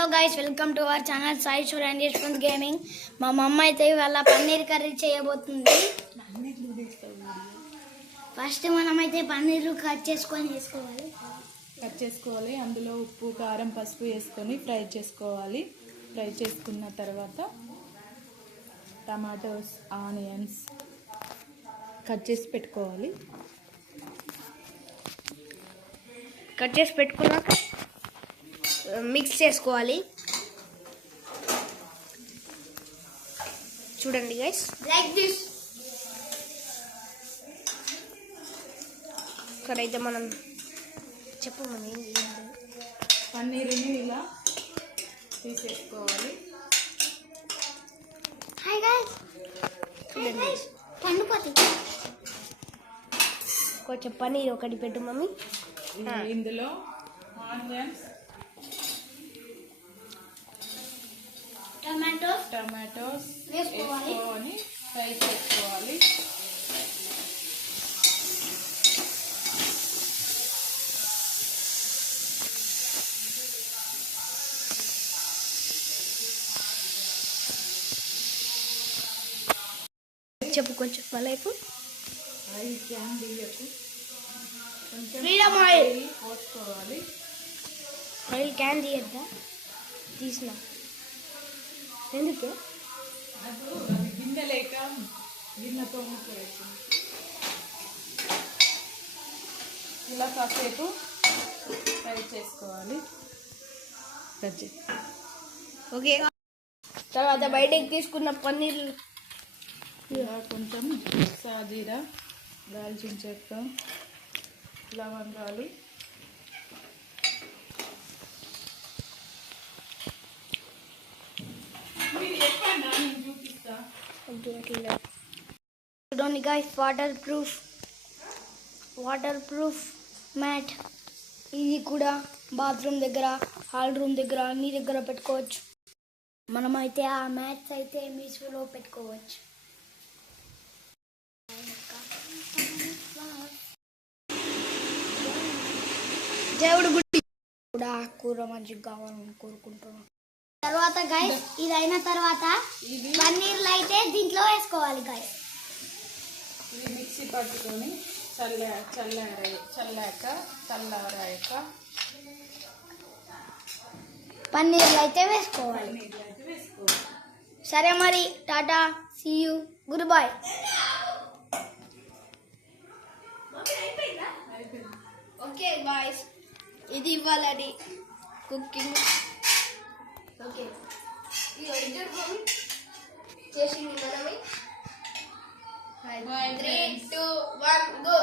Hello guys, welcome to our channel Sai sure and Yashwant gaming. మా మమ్మ అయితే ఇవాళ పన్నీర్ కర్రీ చేయబోతుంది. ఫస్ట్ మనమైతే పన్నీర్ కట్ చేసుకోవాలి. అందులో ఉప్పు, కారం, పసుపు వేసుకొని ఫ్రై చేసుకోవాలి. ఫ్రై చేసుకున్న తర్వాత టమాటోస్, ఆనియన్స్ కట్ చేసి పెట్టుకోవాలి. కట్ చేసి పెట్టుకున్నాక మిక్స్ చేసుకోవాలి. చూడండి గైస్, లైక్ దిస్. ఇక్కడైతే మనం పన్నీరుని ఇలా తీసేసుకోవాలి. హాయ్ గైస్, చూడండి పండుపోతుంది. కొంచెం పన్నీర్ ఒకటి పెట్టు మమ్మీ. ఇందులో ఆనియన్స్, టమాటోస్ వేసుకొని ఫ్రై చేసుకోవాలి. చెప్పు కొంచెం మళ్ళీ ఆయిల్ క్యాన్ తీయకు, ఫ్రీడమ్ ఆయిల్ పోసుకోవాలి. ఆయిల్ క్యాన్ తీయద్దా? తీసిన ఎందుకు? అది గిన్నె లేక గిన్నెతో మూసేసి ఇలా కాసేపు ఫ్రై చేసుకోవాలి. ఓకే, తర్వాత బయటకి తీసుకున్న పన్నీర్ ఇలా కొంచెం సాజీరా, దాల్చిన చెక్క, లవంగాలు, చూడండి గైస్, వాటర్ ప్రూఫ్ మ్యాట్. ఇది కూడా బాత్రూమ్ దగ్గర, హాల్ రూమ్ దగ్గర, అన్ని దగ్గర పెట్టుకోవచ్చు. మనమైతే ఆ మ్యాట్స్ అయితే మీషోలో పెట్టుకోవచ్చు. దేవుడు గుడి కూడా కూర మంచిగా కావాలని కోరుకుంటున్నాం. తర్వాత గైస్, ఇది అయిన తర్వాత పన్నీర్లు అయితే దీంట్లో వేసుకోవాలి గైస్. ఇది మిక్సీ పట్టుకొని చల్లారాక పన్నీర్లు అయితే వేసుకోవాలి. సరే మరి, tata, see you, good bye. Okay boys, ఇది ఇవ్వాలని కుకింగ్. ఓకే, చేసింది మనమే. 3, 2, 1 గో.